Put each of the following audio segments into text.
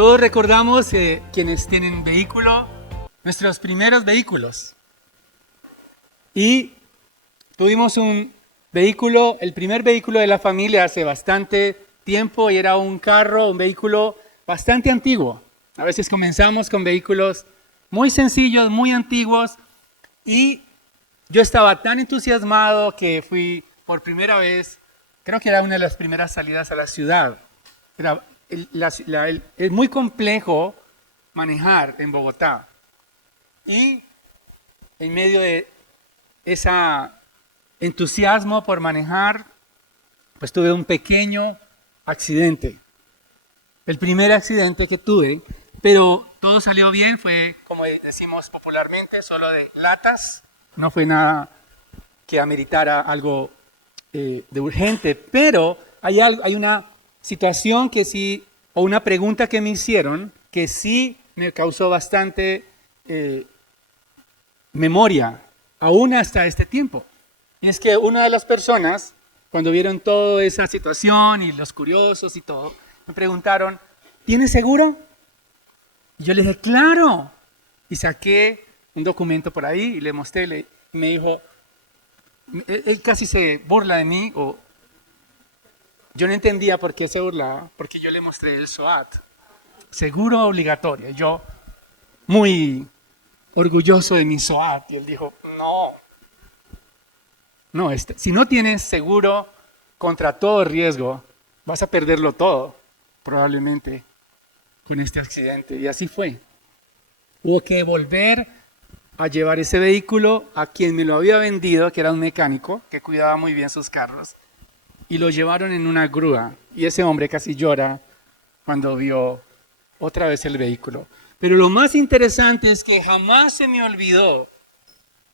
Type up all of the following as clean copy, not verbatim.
Todos recordamos, quienes tienen vehículo, nuestros primeros vehículos. Y tuvimos un vehículo, el primer vehículo de la familia hace bastante tiempo, y era un vehículo bastante antiguo. A veces comenzamos con vehículos muy sencillos, muy antiguos, y yo estaba tan entusiasmado que fui por primera vez, creo que era una de las primeras salidas a la ciudad. Es muy complejo manejar en Bogotá. Y en medio de ese entusiasmo por manejar, pues tuve un pequeño accidente. El primer accidente que tuve, pero todo salió bien, fue, como decimos popularmente, solo de latas. No fue nada que ameritara algo de urgente, pero hay una situación que sí, o una pregunta que me hicieron, que sí me causó bastante memoria, aún hasta este tiempo. Y es que una de las personas, cuando vieron toda esa situación y los curiosos y todo, me preguntaron, ¿tienes seguro? Y yo le dije, claro. Y saqué un documento por ahí y le mostré, y me dijo, él casi se burla de mí, o yo no entendía por qué se burlaba, porque yo le mostré el SOAT, seguro obligatorio. Yo, muy orgulloso de mi SOAT, y él dijo, no, si no tienes seguro contra todo riesgo, vas a perderlo todo, probablemente, con este accidente. Y así fue. Hubo que volver a llevar ese vehículo a quien me lo había vendido, que era un mecánico que cuidaba muy bien sus carros, y lo llevaron en una grúa. Y ese hombre casi llora cuando vio otra vez el vehículo. Pero lo más interesante es que jamás se me olvidó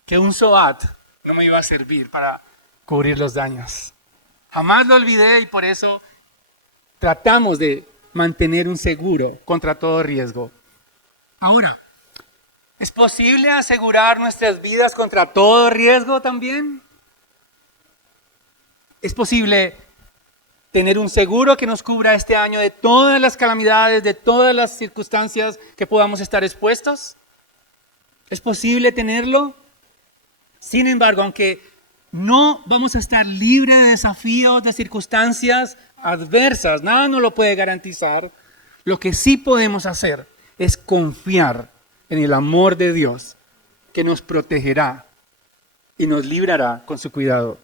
que un SOAT no me iba a servir para cubrir los daños. Jamás lo olvidé, y por eso tratamos de mantener un seguro contra todo riesgo. Ahora, ¿es posible asegurar nuestras vidas contra todo riesgo también? ¿Es posible tener un seguro que nos cubra este año de todas las calamidades, de todas las circunstancias que podamos estar expuestos? ¿Es posible tenerlo? Sin embargo, aunque no vamos a estar libres de desafíos, de circunstancias adversas, nada nos lo puede garantizar, lo que sí podemos hacer es confiar en el amor de Dios, que nos protegerá y nos librará con su cuidado.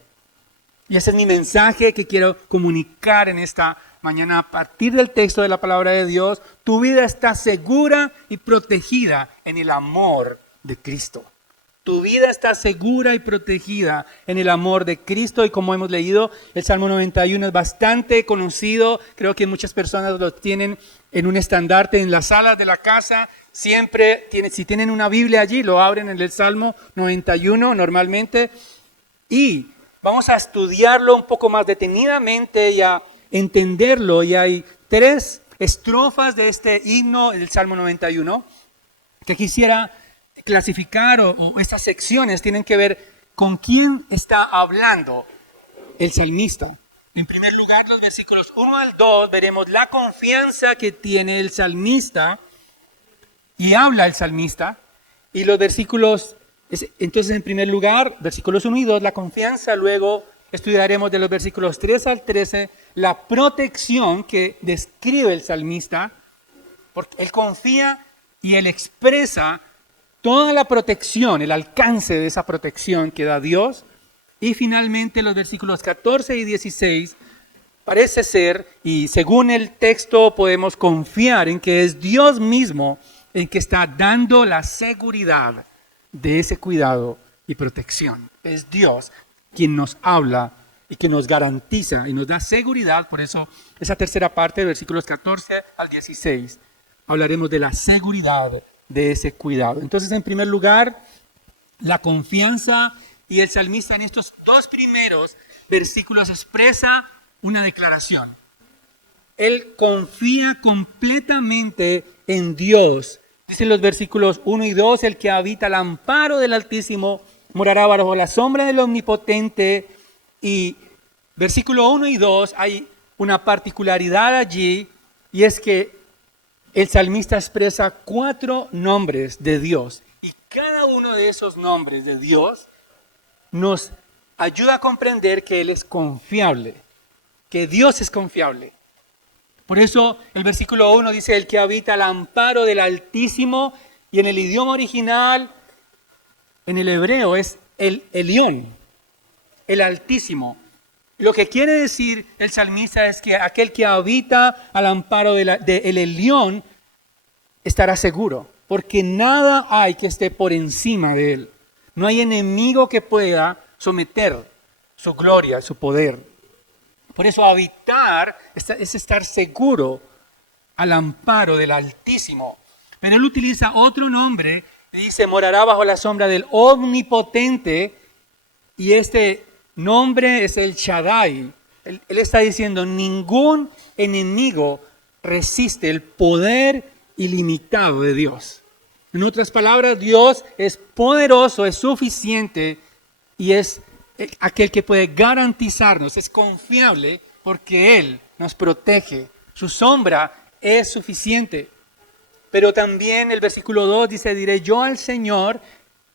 Y ese es mi mensaje que quiero comunicar en esta mañana a partir del texto de la palabra de Dios. Tu vida está segura y protegida en el amor de Cristo. Tu vida está segura y protegida en el amor de Cristo, y como hemos leído, el Salmo 91 es bastante conocido. Creo que muchas personas lo tienen en un estandarte en las salas de la casa. Siempre, si tienen una Biblia allí, lo abren en el Salmo 91 normalmente. Y vamos a estudiarlo un poco más detenidamente y a entenderlo. Y hay 3 estrofas de este himno, el Salmo 91, que quisiera clasificar, o estas secciones tienen que ver con quién está hablando el salmista. En primer lugar, los versículos 1 al 2, veremos la confianza que tiene el salmista, y habla el salmista. Y los versículos, entonces en primer lugar, versículos 1 y 2, la confianza. Luego estudiaremos de los versículos 3 al 13, la protección que describe el salmista, porque él confía y él expresa toda la protección, el alcance de esa protección que da Dios. Y finalmente los versículos 14 y 16, parece ser, y según el texto podemos confiar en que es Dios mismo el que está dando la seguridad de ese cuidado y protección. Es Dios quien nos habla y que nos garantiza y nos da seguridad. Por eso esa tercera parte, versículos 14 al 16, hablaremos de la seguridad de ese cuidado. Entonces, en primer lugar, la confianza, y el salmista en estos 2 primeros versículos expresa una declaración. Él confía completamente en Dios. Dicen los versículos 1 y 2, el que habita al amparo del Altísimo morará bajo la sombra del Omnipotente. Y versículo 1 y 2 hay una particularidad allí, y es que el salmista expresa 4 nombres de Dios. Y cada uno de esos nombres de Dios nos ayuda a comprender que Él es confiable, que Dios es confiable. Por eso el versículo 1 dice, el que habita al amparo del Altísimo, y en el idioma original, en el hebreo, es el Elión, el Altísimo. Lo que quiere decir el salmista es que aquel que habita al amparo del Elión estará seguro, porque nada hay que esté por encima de él. No hay enemigo que pueda someter su gloria, su poder. Por eso habitar es estar seguro al amparo del Altísimo. Pero él utiliza otro nombre, dice, morará bajo la sombra del Omnipotente, y este nombre es el Shaddai. Él está diciendo, ningún enemigo resiste el poder ilimitado de Dios. En otras palabras, Dios es poderoso, es suficiente y es aquel que puede garantizarnos, es confiable porque Él nos protege. Su sombra es suficiente. Pero también el versículo 2 dice, diré yo al Señor,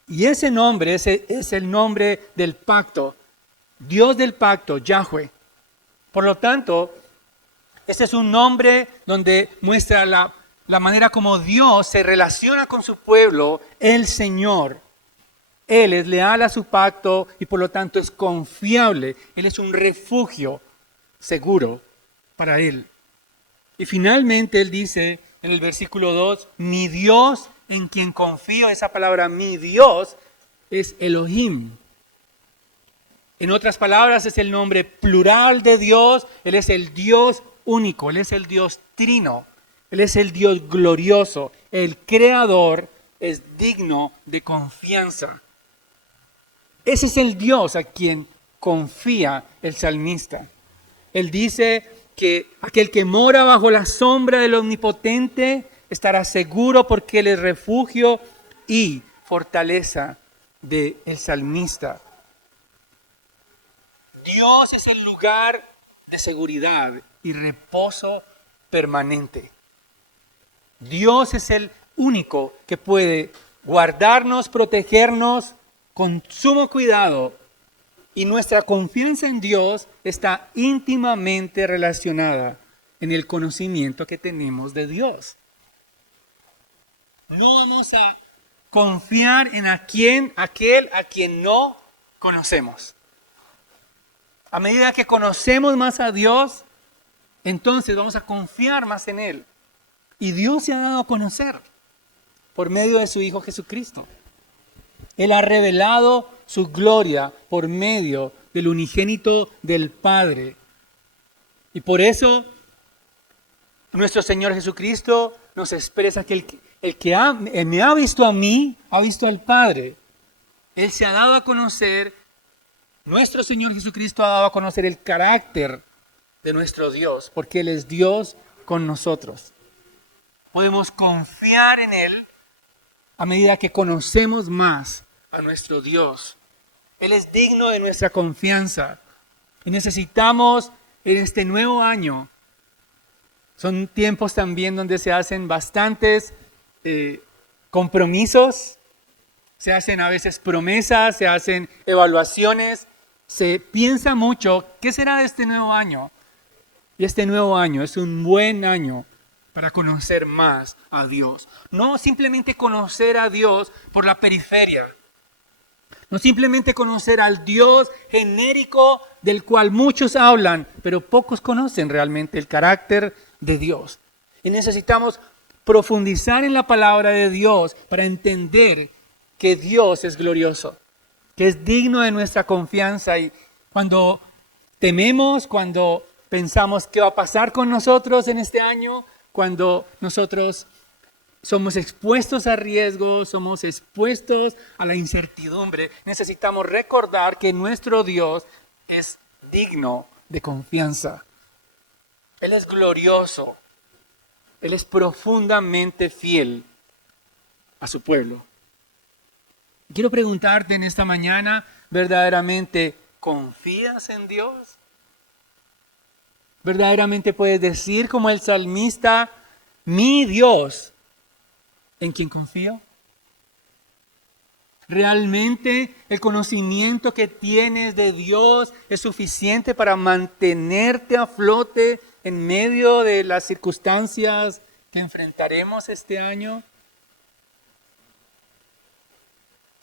y ese nombre es el nombre del pacto, Dios del pacto, Yahweh. Por lo tanto, este es un nombre donde muestra la manera como Dios se relaciona con su pueblo, el Señor. Él es leal a su pacto y por lo tanto es confiable. Él es un refugio seguro para él. Y finalmente él dice en el versículo 2, mi Dios en quien confío, esa palabra mi Dios es Elohim. En otras palabras es el nombre plural de Dios, Él es el Dios único, Él es el Dios trino, Él es el Dios glorioso, el creador es digno de confianza. Ese es el Dios a quien confía el salmista. Él dice que aquel que mora bajo la sombra del Omnipotente estará seguro porque Él es refugio y fortaleza del salmista. Dios es el lugar de seguridad y reposo permanente. Dios es el único que puede guardarnos, protegernos con sumo cuidado. Y nuestra confianza en Dios está íntimamente relacionada en el conocimiento que tenemos de Dios. No vamos a confiar en aquel a quien no conocemos. A medida que conocemos más a Dios, entonces vamos a confiar más en Él. Y Dios se ha dado a conocer por medio de su Hijo Jesucristo. Él ha revelado su gloria por medio del unigénito del Padre. Y por eso nuestro Señor Jesucristo nos expresa que el que me ha visto a mí, ha visto al Padre. Él se ha dado a conocer, nuestro Señor Jesucristo ha dado a conocer el carácter de nuestro Dios, porque Él es Dios con nosotros. Podemos confiar en Él a medida que conocemos más a nuestro Dios. Él es digno de nuestra confianza. Y necesitamos en este nuevo año, son tiempos también donde se hacen bastantes compromisos, se hacen a veces promesas, se hacen evaluaciones, se piensa mucho, ¿qué será de este nuevo año? Y este nuevo año es un buen año para conocer más a Dios. No simplemente conocer a Dios por la periferia. No simplemente conocer al Dios genérico del cual muchos hablan, pero pocos conocen realmente el carácter de Dios. Y necesitamos profundizar en la palabra de Dios para entender que Dios es glorioso, que es digno de nuestra confianza. Y cuando tememos, cuando pensamos qué va a pasar con nosotros en este año, cuando nosotros somos expuestos a riesgos, somos expuestos a la incertidumbre, necesitamos recordar que nuestro Dios es digno de confianza. Él es glorioso. Él es profundamente fiel a su pueblo. Quiero preguntarte en esta mañana, ¿verdaderamente confías en Dios? ¿Verdaderamente puedes decir como el salmista, mi Dios en quien confío? ¿Realmente el conocimiento que tienes de Dios es suficiente para mantenerte a flote en medio de las circunstancias que enfrentaremos este año?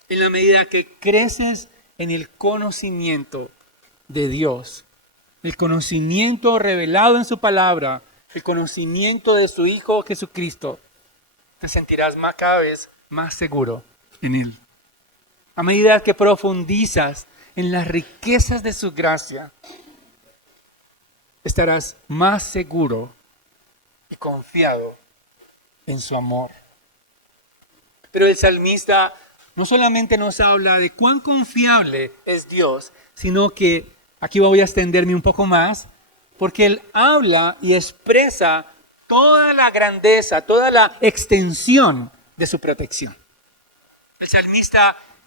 En la medida que creces en el conocimiento de Dios, el conocimiento revelado en su palabra, el conocimiento de su Hijo Jesucristo, te sentirás cada vez más seguro en Él. A medida que profundizas en las riquezas de su gracia, estarás más seguro y confiado en su amor. Pero el salmista no solamente nos habla de cuán confiable es Dios, sino que aquí voy a extenderme un poco más, porque él habla y expresa toda la grandeza, toda la extensión de su protección. El salmista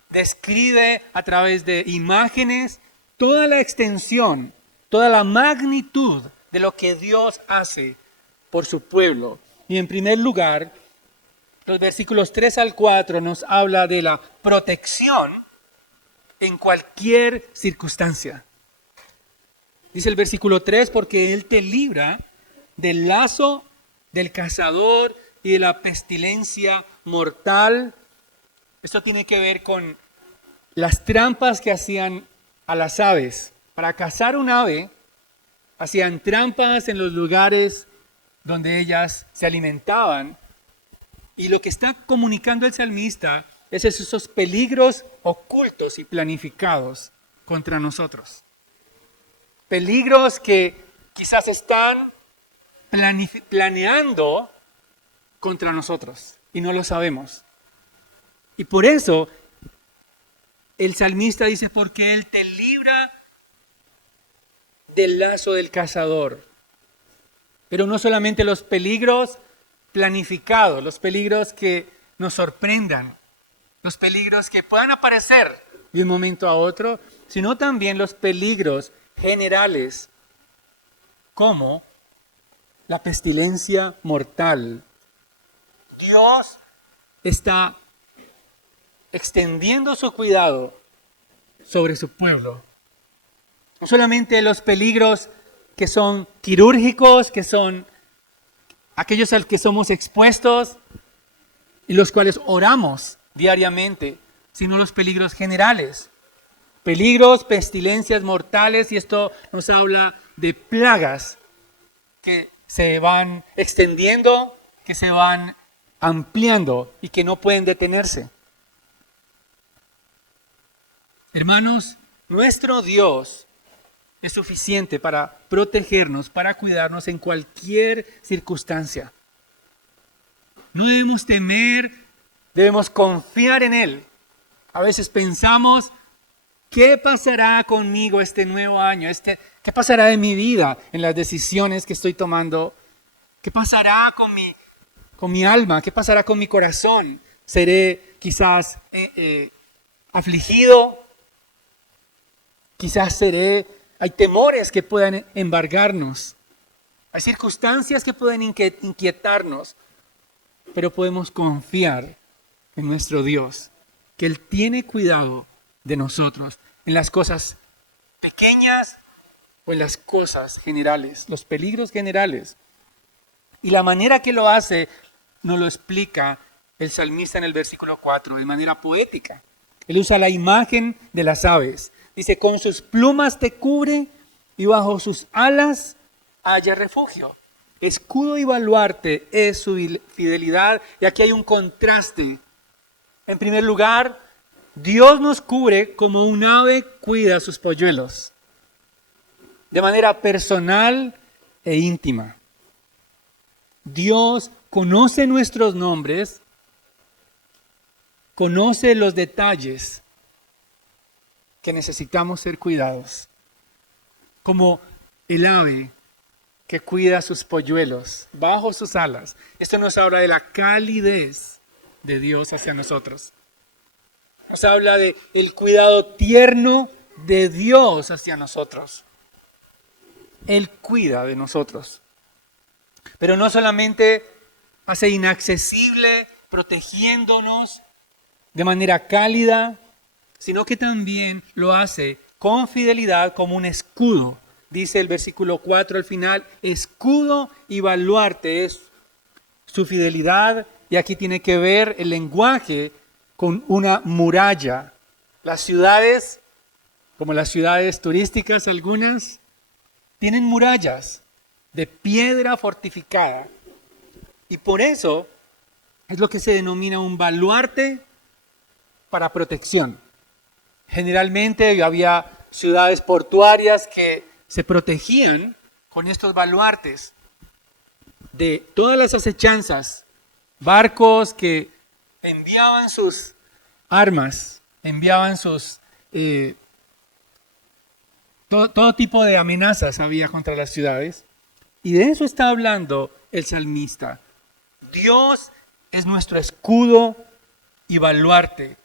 describe a través de imágenes toda la extensión, toda la magnitud de lo que Dios hace por su pueblo. Y en primer lugar, los versículos 3 al 4 nos habla de la protección en cualquier circunstancia. Dice el versículo 3, porque Él te libra del lazo del cazador y de la pestilencia mortal. Esto tiene que ver con las trampas que hacían a las aves. Para cazar un ave, hacían trampas en los lugares donde ellas se alimentaban. Y lo que está comunicando el salmista es esos peligros ocultos y planificados contra nosotros. Peligros que quizás están planeando contra nosotros y no lo sabemos. Y por eso el salmista dice, porque Él te libra del lazo del cazador. Pero no solamente los peligros planificados, los peligros que nos sorprendan, los peligros que puedan aparecer de un momento a otro, sino también los peligros generales, como la pestilencia mortal. Dios está extendiendo su cuidado sobre su pueblo. No solamente los peligros que son quirúrgicos, que son aquellos al que somos expuestos y los cuales oramos diariamente, sino los peligros generales. Peligros, pestilencias mortales, y esto nos habla de plagas que se van extendiendo, que se van ampliando y que no pueden detenerse. Hermanos, nuestro Dios es suficiente para protegernos, para cuidarnos en cualquier circunstancia. No debemos temer, debemos confiar en Él. A veces pensamos, ¿qué pasará conmigo este nuevo año? ¿Qué pasará de mi vida en las decisiones que estoy tomando? ¿Qué pasará con mi alma? ¿Qué pasará con mi corazón? ¿Seré quizás afligido? Quizás hay temores que puedan embargarnos. Hay circunstancias que pueden inquietarnos. Pero podemos confiar en nuestro Dios, que Él tiene cuidado de nosotros en las cosas pequeñas o en las cosas generales, los peligros generales. Y la manera que lo hace nos lo explica el salmista en el versículo 4 de manera poética. Él usa la imagen de las aves. Dice, con sus plumas te cubre y bajo sus alas haya refugio. Escudo y baluarte es su fidelidad. Y aquí hay un contraste. En primer lugar, Dios nos cubre como un ave cuida a sus polluelos. De manera personal e íntima. Dios conoce nuestros nombres, conoce los detalles que necesitamos ser cuidados. Como el ave que cuida a sus polluelos bajo sus alas. Esto nos habla de la calidez de Dios hacia nosotros. Nos habla de el cuidado tierno de Dios hacia nosotros. Él cuida de nosotros. Pero no solamente hace inaccesible, protegiéndonos de manera cálida, sino que también lo hace con fidelidad como un escudo. Dice el versículo 4 al final, escudo y baluarte es su fidelidad, y aquí tiene que ver el lenguaje con una muralla. Las ciudades, como las ciudades turísticas algunas, tienen murallas de piedra fortificada. Y por eso es lo que se denomina un baluarte para protección. Generalmente había ciudades portuarias que se protegían con estos baluartes de todas las acechanzas, barcos que enviaban sus armas, enviaban sus todo tipo de amenazas había contra las ciudades. Y de eso está hablando el salmista. Dios es nuestro escudo y baluarte.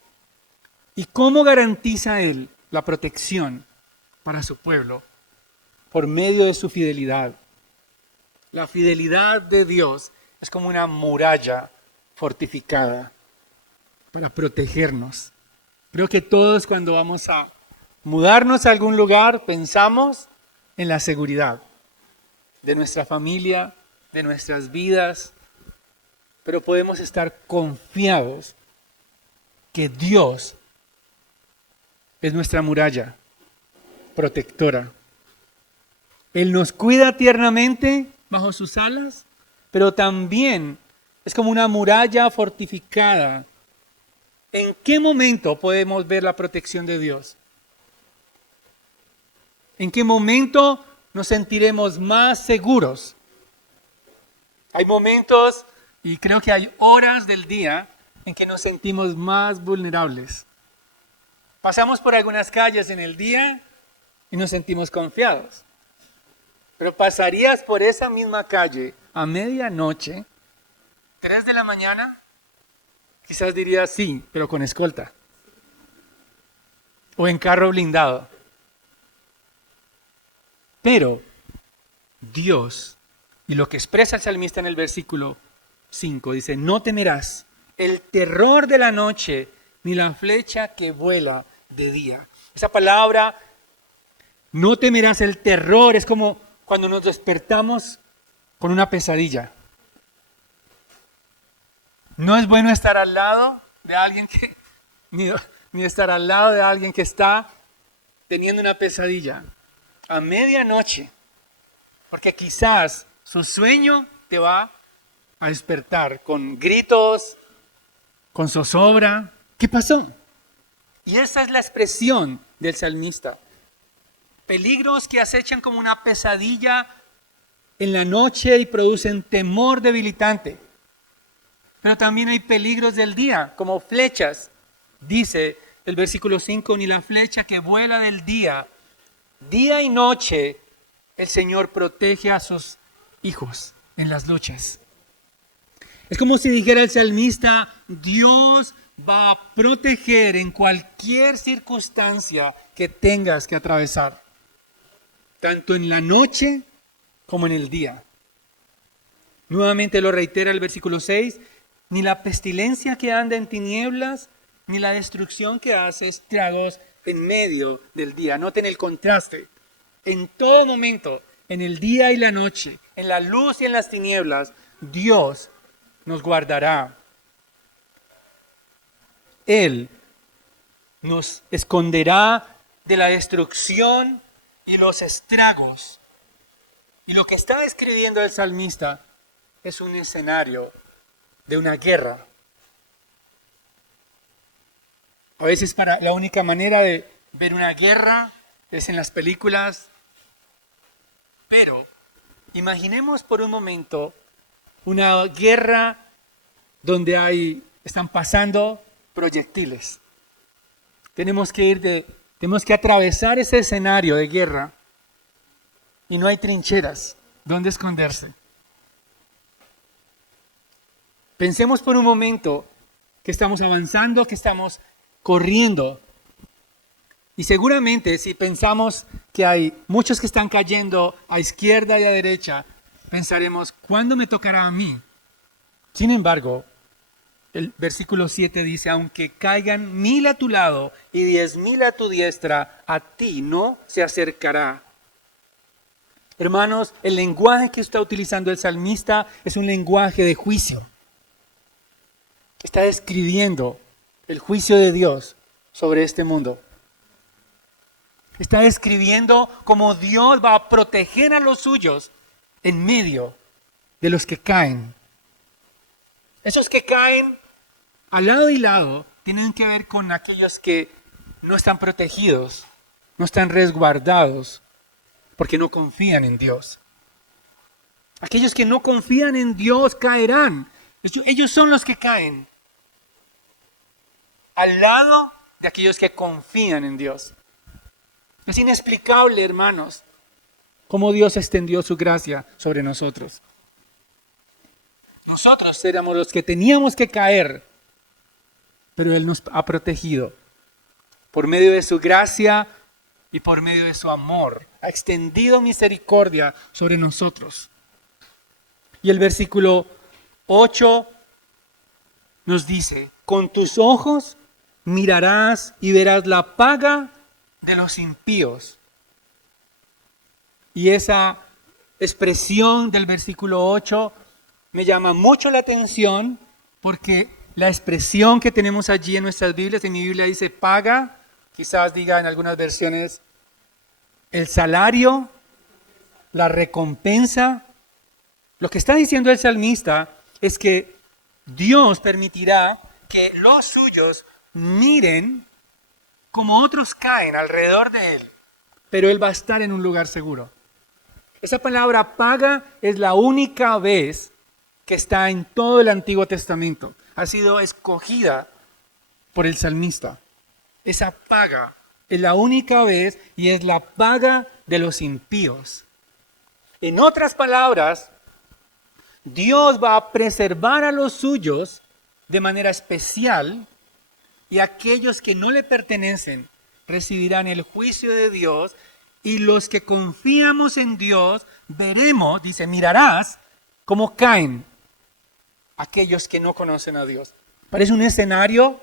¿Y cómo garantiza Él la protección para su pueblo? Por medio de su fidelidad. La fidelidad de Dios es como una muralla fortificada para protegernos. Creo que todos cuando vamos a mudarnos a algún lugar pensamos en la seguridad de nuestra familia, de nuestras vidas, pero podemos estar confiados que Dios es nuestra muralla protectora. Él nos cuida tiernamente bajo sus alas, pero también es como una muralla fortificada. ¿En qué momento podemos ver la protección de Dios? ¿En qué momento nos sentiremos más seguros? Hay momentos, y creo que hay horas del día, en que nos sentimos más vulnerables. Pasamos por algunas calles en el día y nos sentimos confiados. Pero pasarías por esa misma calle a medianoche, 3 de la mañana, quizás dirías sí, pero con escolta. O en carro blindado. Pero Dios, y lo que expresa el salmista en el versículo 5, dice, no temerás el terror de la noche, ni la flecha que vuela de día. Esa palabra, no temerás el terror, es como cuando nos despertamos con una pesadilla. No es bueno estar al lado de alguien que, ni estar al lado de alguien que está teniendo una pesadilla a medianoche, porque quizás su sueño te va a despertar con gritos, con zozobra. ¿Qué pasó? Y esa es la expresión del salmista. Peligros que acechan como una pesadilla en la noche y producen temor debilitante. Pero también hay peligros del día, como flechas. Dice el versículo 5, ni la flecha que vuela del día. Día y noche el Señor protege a sus hijos en las luchas. Es como si dijera el salmista, Dios va a proteger en cualquier circunstancia que tengas que atravesar, tanto en la noche como en el día. Nuevamente lo reitera el versículo 6, ni la pestilencia que anda en tinieblas, ni la destrucción que hace estragos en medio del día. Noten el contraste. En todo momento, en el día y la noche, en la luz y en las tinieblas, Dios nos guardará. Él nos esconderá de la destrucción y los estragos. Y lo que está describiendo el salmista es un escenario de una guerra. A veces la única manera de ver una guerra es en las películas. Pero imaginemos por un momento una guerra donde están pasando proyectiles. Tenemos que atravesar ese escenario de guerra y no hay trincheras donde esconderse. Pensemos por un momento que estamos avanzando, que estamos corriendo. Y seguramente si pensamos que hay muchos que están cayendo a izquierda y a derecha, pensaremos, ¿cuándo me tocará a mí? Sin embargo, el versículo 7 dice, aunque caigan 1000 a tu lado y 10,000 a tu diestra, a ti no se acercará. Hermanos, el lenguaje que está utilizando el salmista es un lenguaje de juicio. Está describiendo el juicio de Dios sobre este mundo. Está describiendo cómo Dios va a proteger a los suyos en medio de los que caen. Esos que caen al lado y lado tienen que ver con aquellos que no están protegidos, no están resguardados, porque no confían en Dios. Aquellos que no confían en Dios caerán. Ellos son los que caen al lado de aquellos que confían en Dios. Es inexplicable, hermanos, cómo Dios extendió su gracia sobre nosotros. Nosotros éramos los que teníamos que caer, pero Él nos ha protegido por medio de su gracia y por medio de su amor. Ha extendido misericordia sobre nosotros. Y el versículo 8 nos dice, con tus ojos mirarás y verás la paga de los impíos. Y esa expresión del versículo 8 me llama mucho la atención porque la expresión que tenemos allí en nuestras Biblias, en mi Biblia dice paga, quizás diga en algunas versiones el salario, la recompensa. Lo que está diciendo el salmista es que Dios permitirá que los suyos miren como otros caen alrededor de Él, pero Él va a estar en un lugar seguro. Esa palabra paga es la única vez que está en todo el Antiguo Testamento. Ha sido escogida por el salmista. Esa paga es la única vez y es la paga de los impíos. En otras palabras, Dios va a preservar a los suyos de manera especial y aquellos que no le pertenecen recibirán el juicio de Dios y los que confiamos en Dios veremos, dice, mirarás cómo caen aquellos que no conocen a Dios. Parece un escenario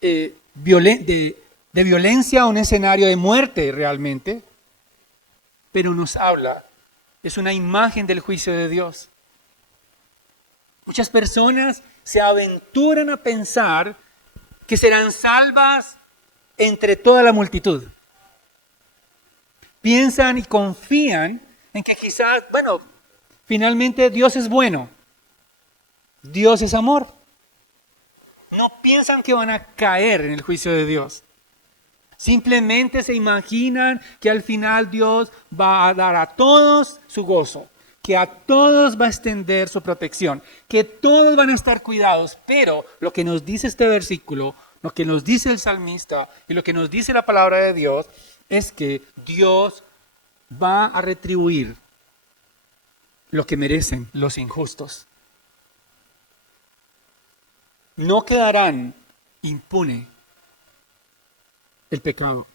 de violencia, un escenario de muerte realmente, pero nos habla, es una imagen del juicio de Dios. Muchas personas se aventuran a pensar que serán salvas entre toda la multitud. Piensan y confían en que quizás, finalmente Dios es bueno. Dios es amor. No piensan que van a caer en el juicio de Dios. Simplemente se imaginan que al final Dios va a dar a todos su gozo, que a todos va a extender su protección, que todos van a estar cuidados. Pero lo que nos dice este versículo, lo que nos dice el salmista y lo que nos dice la palabra de Dios es que Dios va a retribuir lo que merecen los injustos. No quedarán impune el pecado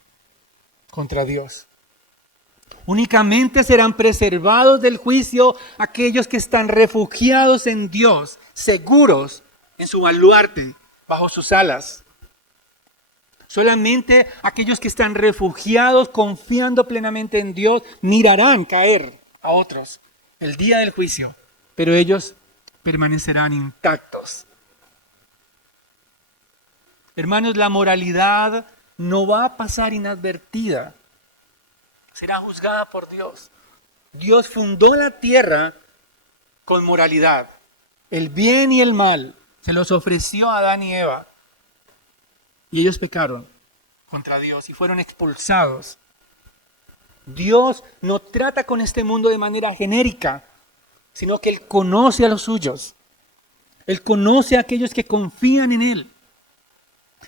contra Dios. Únicamente serán preservados del juicio aquellos que están refugiados en Dios, seguros en su baluarte, bajo sus alas. Solamente aquellos que están refugiados, confiando plenamente en Dios, mirarán caer a otros el día del juicio, pero ellos permanecerán intactos. Hermanos, la moralidad no va a pasar inadvertida. Será juzgada por Dios. Dios fundó la tierra con moralidad. El bien y el mal se los ofreció a Adán y Eva. Y ellos pecaron contra Dios y fueron expulsados. Dios no trata con este mundo de manera genérica, sino que Él conoce a los suyos. Él conoce a aquellos que confían en Él.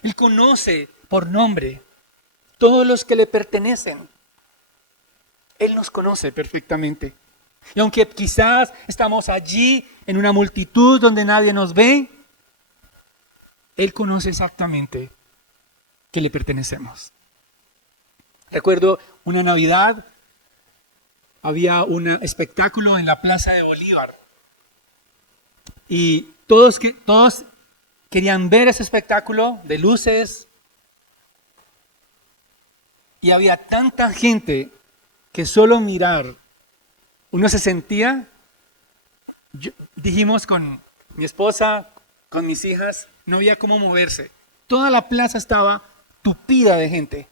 Él conoce por nombre todos los que le pertenecen. Él nos conoce perfectamente. Y aunque quizás estamos allí en una multitud donde nadie nos ve, Él conoce exactamente que le pertenecemos. Recuerdo una Navidad, había un espectáculo en la Plaza de Bolívar. Y todos querían ver ese espectáculo de luces. Y había tanta gente que solo mirar, uno se sentía, dijimos con mi esposa, con mis hijas, no había cómo moverse. Toda la plaza estaba tupida de gente.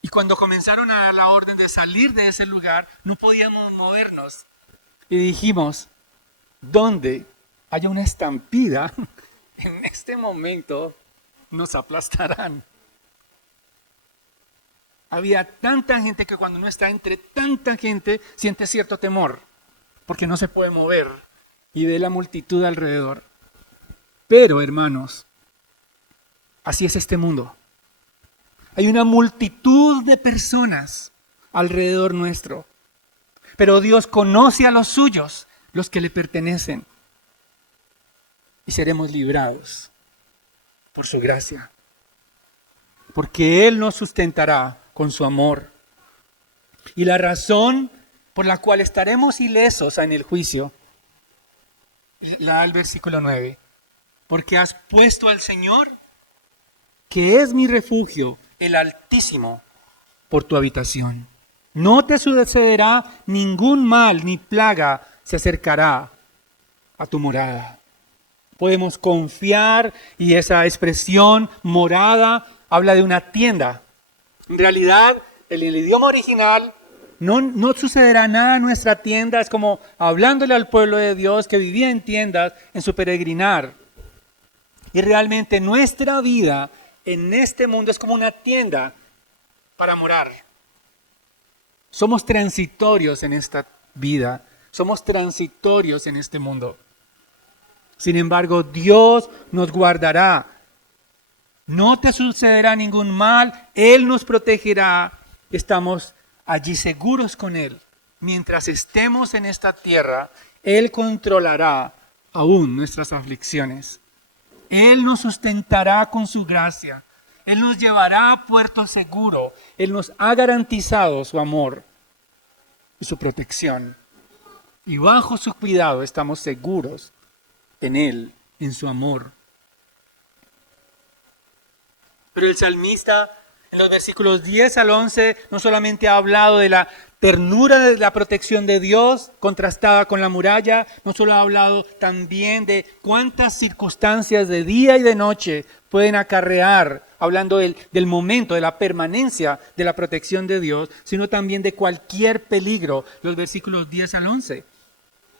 Y cuando comenzaron a dar la orden de salir de ese lugar, no podíamos movernos. Y dijimos, ¿dónde haya una estampida, en este momento nos aplastarán? Había tanta gente que cuando uno está entre tanta gente siente cierto temor, porque no se puede mover y ve la multitud alrededor. Pero, hermanos, así es este mundo. Hay una multitud de personas alrededor nuestro, pero Dios conoce a los suyos, los que le pertenecen, y seremos librados por su gracia, porque Él nos sustentará con su amor. Y la razón por la cual estaremos ilesos en el juicio, la da el versículo 9, porque has puesto al Señor, que es mi refugio, el Altísimo, por tu habitación. No te sucederá ningún mal ni plaga se acercará a tu morada. Podemos confiar, y esa expresión morada habla de una tienda. En realidad, en el idioma original, no sucederá nada en nuestra tienda. Es como hablándole al pueblo de Dios que vivía en tiendas en su peregrinar. Y realmente nuestra vida en este mundo es como una tienda para morar. Somos transitorios en esta vida. Somos transitorios en este mundo. Sin embargo, Dios nos guardará. No te sucederá ningún mal. Él nos protegerá. Estamos allí seguros con Él. Mientras estemos en esta tierra, Él controlará aún nuestras aflicciones. Él nos sustentará con su gracia. Él nos llevará a puerto seguro. Él nos ha garantizado su amor y su protección. Y bajo su cuidado estamos seguros en Él, en su amor. Pero el salmista en los versículos 10 al 11 no solamente ha hablado de la ternura de la protección de Dios contrastada con la muralla, no solo ha hablado también de cuántas circunstancias de día y de noche pueden acarrear, hablando del momento, de la permanencia de la protección de Dios, sino también de cualquier peligro, los versículos 10 al 11.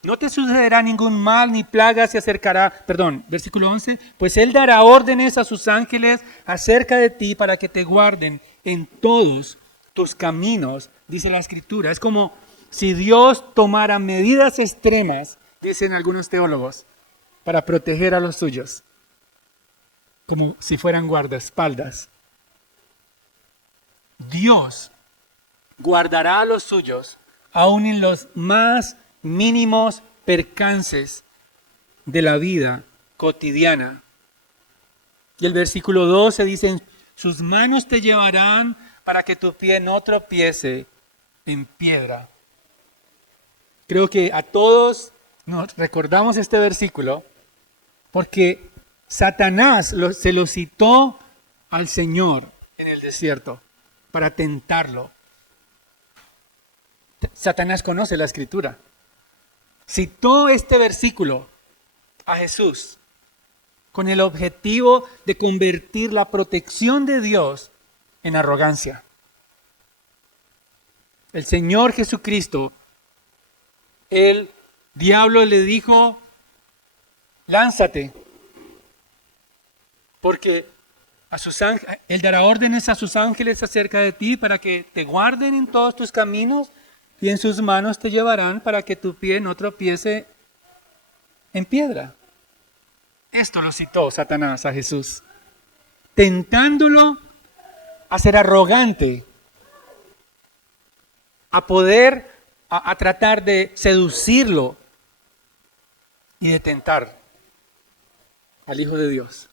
No te sucederá ningún mal ni plaga se acercará. Versículo 11. Pues Él dará órdenes a sus ángeles acerca de ti para que te guarden en todos tus caminos, dice la Escritura. Es como si Dios tomara medidas extremas, dicen algunos teólogos, para proteger a los suyos, como si fueran guardaespaldas. Dios guardará a los suyos aún en los más mínimos percances de la vida cotidiana. Y el versículo 12 dice, sus manos te llevarán para que tu pie no tropiece en piedra. Creo que a todos nos recordamos este versículo porque Satanás se lo citó al Señor en el desierto para tentarlo. Satanás conoce la Escritura. Citó este versículo a Jesús con el objetivo de convertir la protección de Dios en arrogancia. El Señor Jesucristo, el diablo le dijo, lánzate, porque Él dará órdenes a sus ángeles acerca de ti para que te guarden en todos tus caminos, y en sus manos te llevarán para que tu pie no tropiece en piedra. Esto lo citó Satanás a Jesús, tentándolo a ser arrogante, a poder, a tratar de seducirlo y de tentar al Hijo de Dios.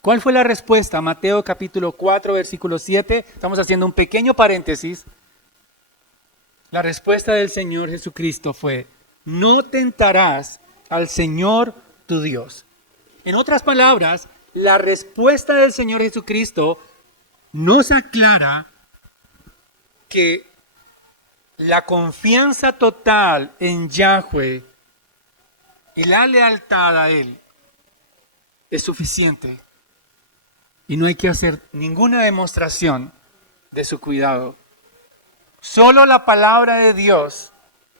¿Cuál fue la respuesta? Mateo capítulo 4, versículo 7. Estamos haciendo un pequeño paréntesis. La respuesta del Señor Jesucristo fue, no tentarás al Señor tu Dios. En otras palabras, la respuesta del Señor Jesucristo nos aclara que la confianza total en Yahweh y la lealtad a Él es suficiente. Y no hay que hacer ninguna demostración de su cuidado. Solo la palabra de Dios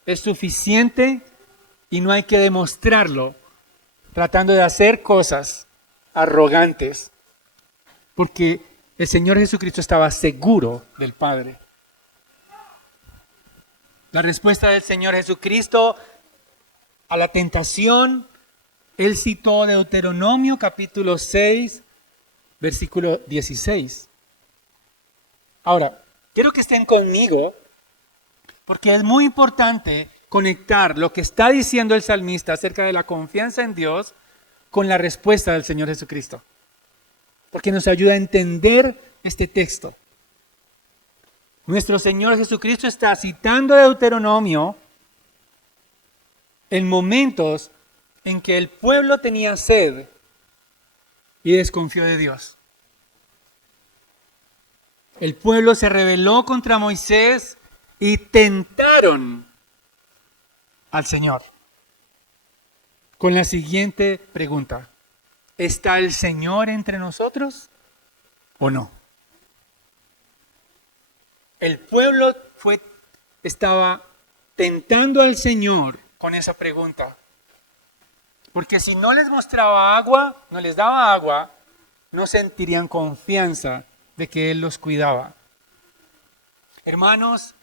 es suficiente y no hay que demostrarlo tratando de hacer cosas arrogantes. Porque el Señor Jesucristo estaba seguro del Padre. La respuesta del Señor Jesucristo a la tentación, Él citó Deuteronomio capítulo 6, versículo 16. Ahora, quiero que estén conmigo porque es muy importante conectar lo que está diciendo el salmista acerca de la confianza en Dios con la respuesta del Señor Jesucristo. Porque nos ayuda a entender este texto. Nuestro Señor Jesucristo está citando Deuteronomio en momentos en que el pueblo tenía sed y desconfió de Dios. El pueblo se rebeló contra Moisés y tentaron al Señor con la siguiente pregunta: ¿está el Señor entre nosotros o no? El pueblo estaba tentando al Señor con esa pregunta. Porque si no les mostraba agua, no les daba agua, no sentirían confianza de que Él los cuidaba. Hermanos,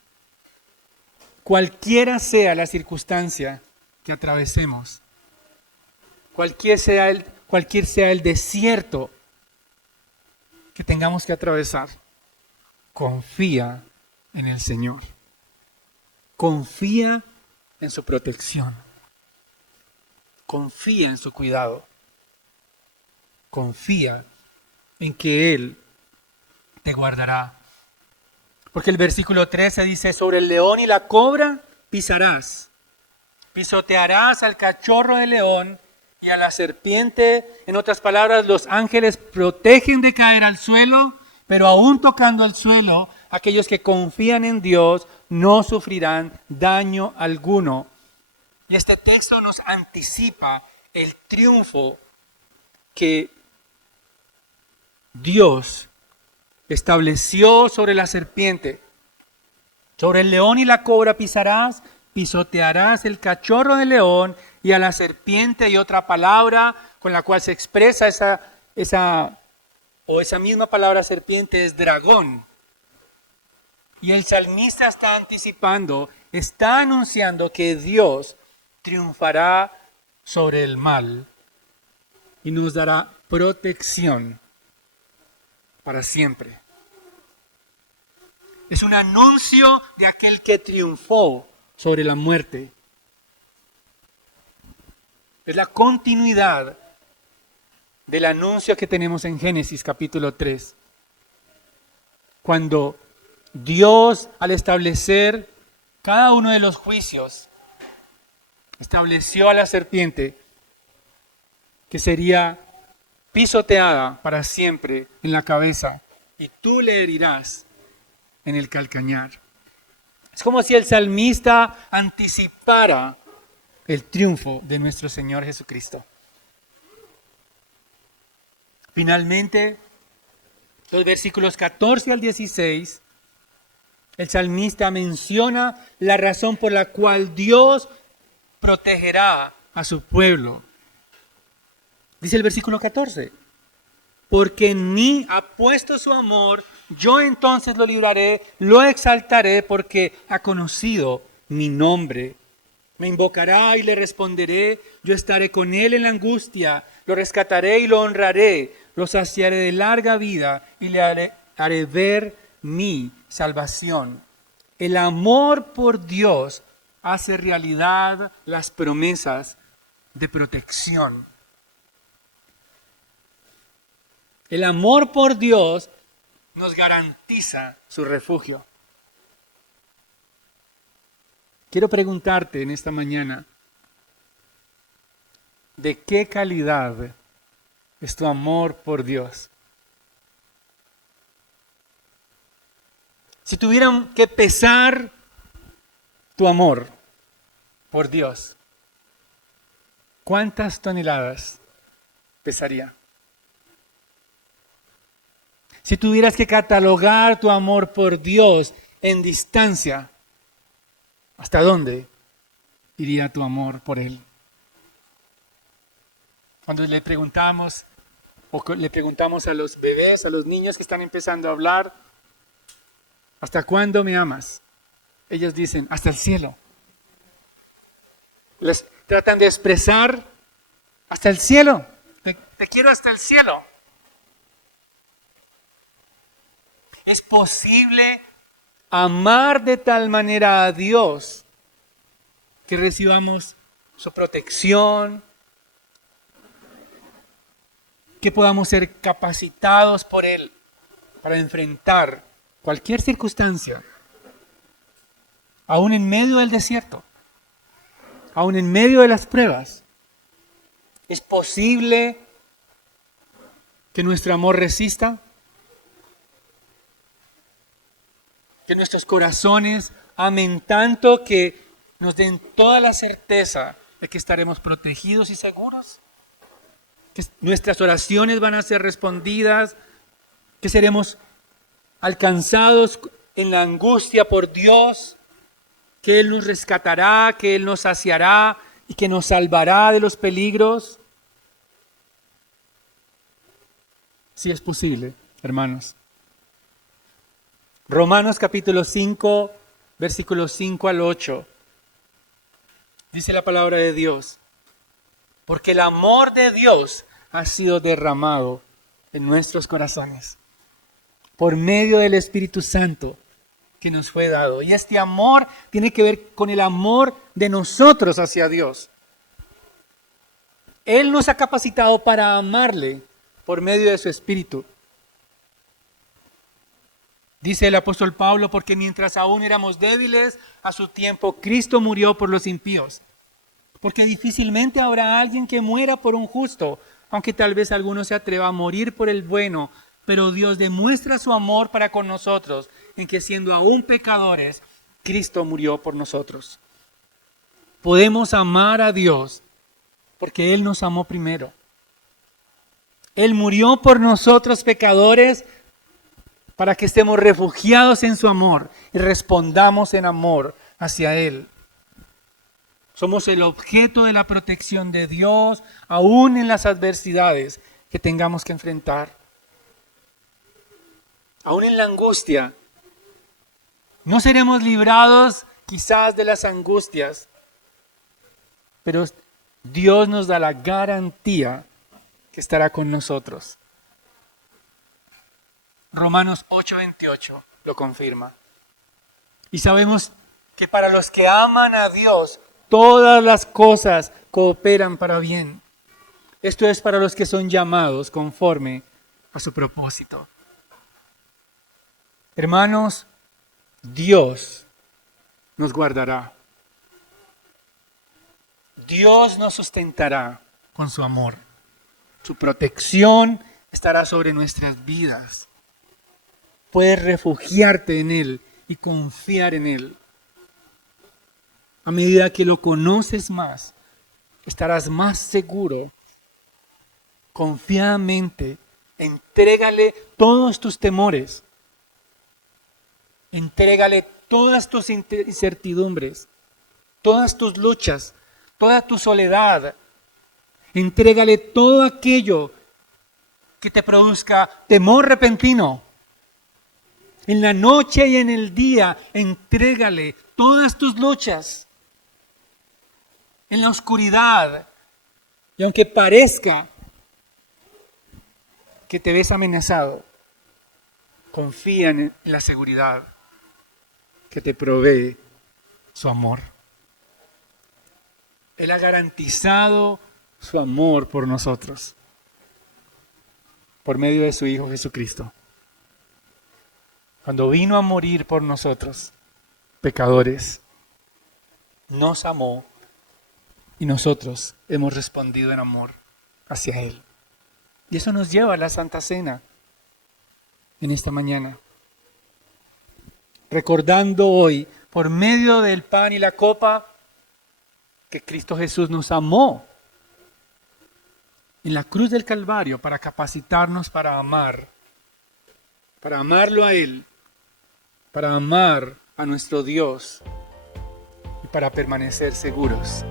cualquiera sea la circunstancia que atravesemos, cualquier sea el desierto que tengamos que atravesar, confía en el Señor. Confía en su protección. Confía en su cuidado. Confía en que Él te guardará. Porque el versículo 13 dice: sobre el león y la cobra pisarás. Pisotearás al cachorro de león y a la serpiente. En otras palabras, los ángeles protegen de caer al suelo, pero aún tocando el suelo, aquellos que confían en Dios no sufrirán daño alguno. Y este texto nos anticipa el triunfo que Dios estableció sobre la serpiente. Sobre el león y la cobra pisarás, pisotearás el cachorro del león y a la serpiente. Y otra palabra con la cual se expresa esa misma palabra serpiente es dragón. Y el salmista está anticipando, está anunciando que Dios triunfará sobre el mal y nos dará protección para siempre. Es un anuncio de aquel que triunfó sobre la muerte. Es la continuidad del anuncio que tenemos en Génesis capítulo 3. Cuando Dios, al establecer cada uno de los juicios, estableció a la serpiente que sería pisoteada para siempre en la cabeza y tú le herirás en el calcañar. Es como si el salmista anticipara el triunfo de nuestro Señor Jesucristo. Finalmente, los versículos 14 al 16, el salmista menciona la razón por la cual Dios protegerá a su pueblo. Dice el versículo 14: porque en mí ha puesto su amor, yo entonces lo libraré, lo exaltaré, porque ha conocido mi nombre. Me invocará y le responderé, yo estaré con él en la angustia, lo rescataré y lo honraré, lo saciaré de larga vida y le haré ver mi salvación. El amor por Dios hace realidad las promesas de protección. El amor por Dios nos garantiza su refugio. Quiero preguntarte en esta mañana, ¿De qué calidad es tu amor por Dios? Si tuvieran que pesar tu amor por Dios, ¿cuántas toneladas pesaría? Si tuvieras que catalogar tu amor por Dios en distancia, ¿hasta dónde iría tu amor por Él? Cuando le preguntamos a los bebés, a los niños que están empezando a hablar, ¿hasta cuándo me amas? Ellos dicen, hasta el cielo. Les tratan de expresar hasta el cielo. Te quiero hasta el cielo. Es posible amar de tal manera a Dios que recibamos su protección, que podamos ser capacitados por Él para enfrentar cualquier circunstancia, aún en medio del desierto, aún en medio de las pruebas. ¿Es posible que nuestro amor resista? Que nuestros corazones amen tanto que nos den toda la certeza de que estaremos protegidos y seguros, que nuestras oraciones van a ser respondidas, que seremos alcanzados en la angustia por Dios, que Él nos rescatará, que Él nos saciará y que nos salvará de los peligros. Sí es posible, hermanos. Romanos capítulo 5, versículos 5 al 8. Dice la palabra de Dios: porque el amor de Dios ha sido derramado en nuestros corazones por medio del Espíritu Santo que nos fue dado. Y este amor tiene que ver con el amor de nosotros hacia Dios. Él nos ha capacitado para amarle por medio de su Espíritu. Dice el apóstol Pablo, porque mientras aún éramos débiles, a su tiempo Cristo murió por los impíos. Porque difícilmente habrá alguien que muera por un justo, aunque tal vez alguno se atreva a morir por el bueno. Pero Dios demuestra su amor para con nosotros, en que siendo aún pecadores, Cristo murió por nosotros. Podemos amar a Dios porque Él nos amó primero. Él murió por nosotros pecadores para que estemos refugiados en su amor y respondamos en amor hacia Él. Somos el objeto de la protección de Dios, aún en las adversidades que tengamos que enfrentar. Aún en la angustia. No seremos librados quizás de las angustias, pero Dios nos da la garantía que estará con nosotros. Romanos 8:28 lo confirma. Y sabemos que para los que aman a Dios, todas las cosas cooperan para bien. Esto es para los que son llamados conforme a su propósito. Hermanos, Dios nos guardará. Dios nos sustentará con su amor. Su protección estará sobre nuestras vidas. Puedes refugiarte en Él y confiar en Él. A medida que lo conoces más, estarás más seguro. Confiadamente, entrégale todos tus temores. Entrégale todas tus incertidumbres, todas tus luchas, toda tu soledad. Entrégale todo aquello que te produzca temor repentino. En la noche y en el día, entrégale todas tus luchas. En la oscuridad, y aunque parezca que te ves amenazado, confía en la seguridad que te provee su amor. Él ha garantizado su amor por nosotros, por medio de su Hijo Jesucristo. Cuando vino a morir por nosotros, pecadores, nos amó y nosotros hemos respondido en amor hacia Él. Y eso nos lleva a la Santa Cena en esta mañana. Recordando hoy, por medio del pan y la copa, que Cristo Jesús nos amó en la cruz del Calvario para capacitarnos para amar, para amarlo a Él, para amar a nuestro Dios y para permanecer seguros